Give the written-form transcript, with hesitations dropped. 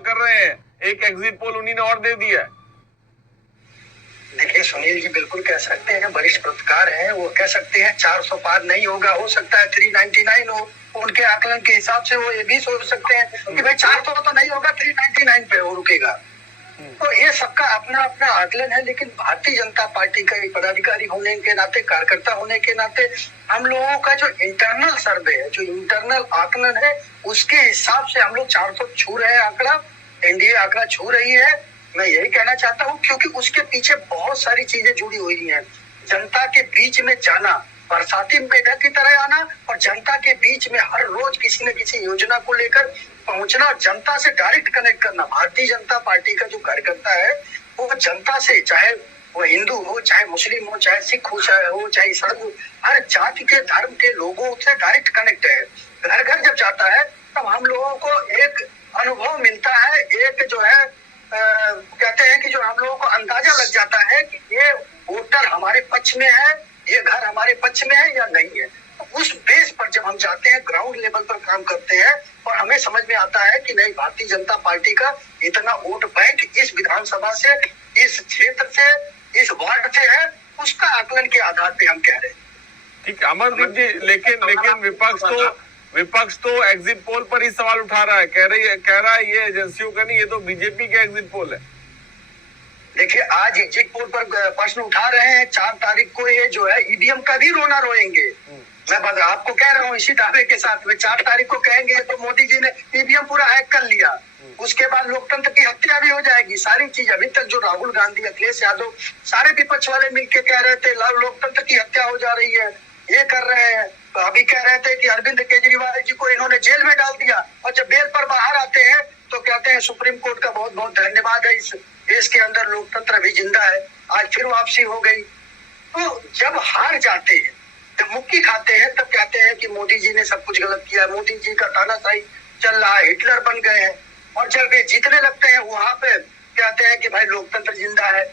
कर रहे हैं। एक एग्जिट पोल उन्हीं ने और दे दिया है। देखिए सुनील जी, बिल्कुल कह सकते हैं, वरिष्ठ पत्रकार हैं, वो कह सकते हैं 400 पार नहीं होगा, हो सकता है 399 हो। उनके आकलन के हिसाब से वो ये भी सोच सकते हैं कि भाई 400 तो नहीं होगा, 399 पे वो रुकेगा। तो ये सबका अपना अपना आकलन है। लेकिन भारतीय जनता पार्टी का एक पदाधिकारी होने के नाते, कार्यकर्ता होने के नाते, हम लोगों का जो इंटरनल सर्वे है, जो इंटरनल आकलन है, उसके हिसाब से हम लोग 400 छू रहे हैं आंकड़ा, एनडीए आंकड़ा छू रही है। मैं यही कहना चाहता हूँ, क्योंकि उसके पीछे बहुत सारी चीजें जुड़ी हुई हैं। जनता के बीच में जाना, बरसाती मेढक की तरह आना, और जनता के बीच में हर रोज किसी न किसी योजना को लेकर पहुंचना, जनता से डायरेक्ट कनेक्ट करना। भारतीय जनता पार्टी का जो कार्यकर्ता है, वो जनता से, चाहे वो हिंदू हो, चाहे मुस्लिम हो, चाहे सिख हो, चाहे ईसाई हो, हर जाति के धर्म के लोगों से डायरेक्ट कनेक्ट है। घर घर जब जाता है तब हम लोगों को एक अनुभव मिलता है, एक जो है कहते हैं कि जो हम लोगों को अंदाजा लग जाता है कि ये वोटर हमारे पक्ष में है, ये घर हमारे पक्ष में है या नहीं है। तो उस बेस पर जब हम जाते हैं, ग्राउंड लेवल पर काम करते हैं, और हमें समझ में आता है कि नहीं, भारतीय जनता पार्टी का इतना वोट बैंक इस विधानसभा से, इस क्षेत्र से, इस वार्ड से है, उसका आकलन के आधार पे हम कह रहे हैं। ठीक है अमरदीप जी, लेकिन विपक्ष तो एग्जिट पोल पर ही सवाल उठा रहा है, कह रहा है ये एजेंसियों का नहीं, ये तो बीजेपी का एग्जिट पोल है। देखिए, आज एग्जिट पोल पर प्रश्न उठा रहे हैं, 4 तारीख को ये जो है ईवीएम का भी रोना रोएंगे। मैं आपको कह रहा हूँ इसी दावे के साथ में, 4 तारीख को कहेंगे तो मोदी जी ने ईवीएम पूरा हैक कर लिया, उसके बाद लोकतंत्र की हत्या भी हो जाएगी। सारी चीज अभी तक जो राहुल गांधी, अखिलेश यादव, सारे विपक्ष वाले मिलकर कह रहे थे लोकतंत्र की हत्या हो जा रही है, ये कर रहे हैं। तो अभी कह रहे थे कि अरविंद केजरीवाल जी को इन्होंने जेल में डाल दिया, और जब बेल पर बाहर आते हैं तो कहते हैं सुप्रीम कोर्ट का बहुत बहुत धन्यवाद है, इस देश के अंदर लोकतंत्र अभी जिंदा है। आज फिर वापसी हो गई। तो जब हार जाते हैं, जब मुक्की खाते हैं, तब कहते हैं कि मोदी जी ने सब कुछ गलत किया, मोदी जी का तानाशाही चल रहा है, हिटलर बन गए हैं। और जब वे जीतने लगते हैं, वहां पे कहते हैं कि भाई लोकतंत्र जिंदा है।